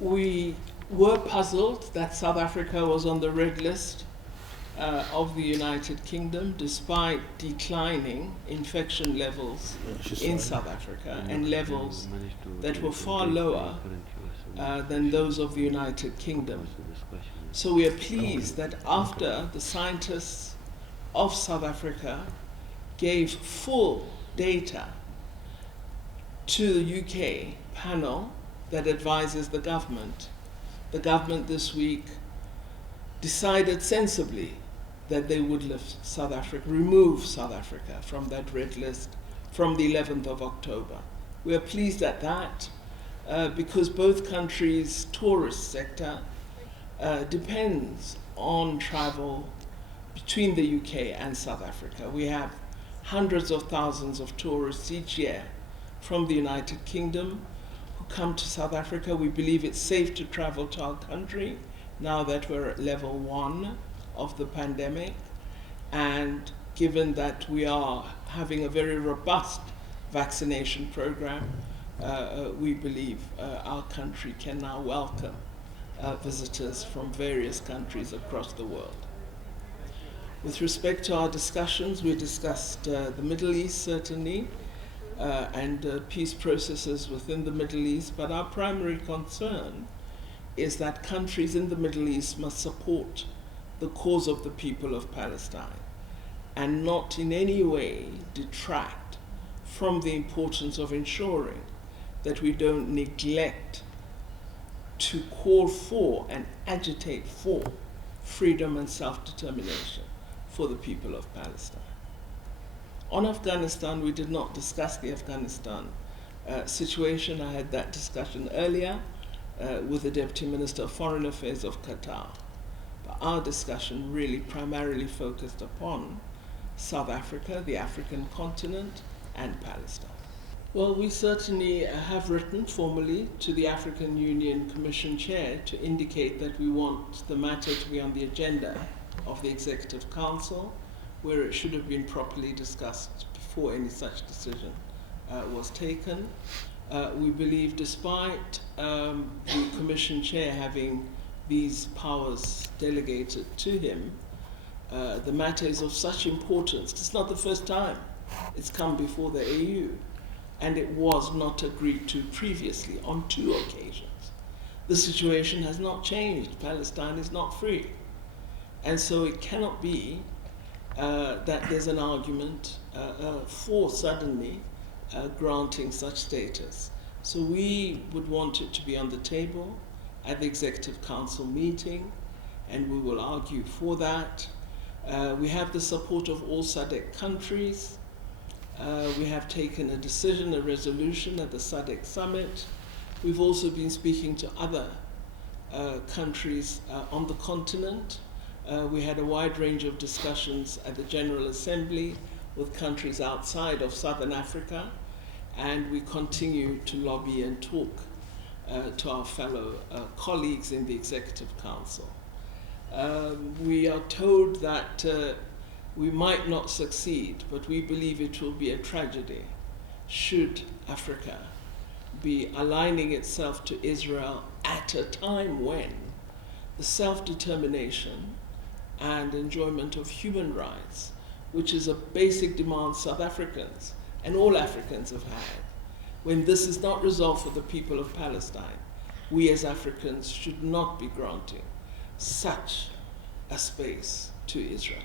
We were puzzled that South Africa was on the red list of the United Kingdom despite declining infection levels in South Africa and levels that were far lower than those of the United Kingdom. So we are pleased that after the scientists of South Africa gave full data to the UK panel that advises the government this week decided sensibly that they would lift South Africa, remove South Africa from that red list from the 11th of October. We are pleased at that because both countries' tourist sector depends on travel between the UK and South Africa. We have hundreds of thousands of tourists each year from the United Kingdom who come to South Africa. We believe it's safe to travel to our country now that we're at level 1 of the pandemic, and given that we are having a very robust vaccination program, we believe our country can now welcome visitors from various countries across the world. With respect to our discussions, we discussed the Middle East certainly, and peace processes within the Middle East, but our primary concern is that countries in the Middle East must support the cause of the people of Palestine and not in any way detract from the importance of ensuring that we don't neglect to call for and agitate for freedom and self-determination for the people of Palestine. On Afghanistan, we did not discuss the Afghanistan situation. I had that discussion earlier with the Deputy Minister of Foreign Affairs of Qatar. But our discussion really primarily focused upon South Africa, the African continent, and Palestine. Well, we certainly have written formally to the African Union Commission Chair to indicate that we want the matter to be on the agenda of the Executive Council, where it should have been properly discussed before any such decision was taken. We believe despite the Commission Chair having these powers delegated to him, the matter is of such importance. It's not the first time it's come before the AU, and it was not agreed to previously on 2 occasions. The situation has not changed. Palestine is not free. And so it cannot be that there's an argument for suddenly granting such status. So we would want it to be on the table at the Executive Council meeting, and we will argue for that. We have the support of all SADC countries. We have taken a decision, a resolution at the SADC summit. We've also been speaking to other countries on the continent. We had a wide range of discussions at the General Assembly with countries outside of Southern Africa, and we continue to lobby and talk to our fellow colleagues in the Executive Council. We are told that we might not succeed, but we believe it will be a tragedy should Africa be aligning itself to Israel at a time when the self-determination and enjoyment of human rights, which is a basic demand South Africans and all Africans have had, when this is not resolved for the people of Palestine, we as Africans should not be granting such a space to Israel.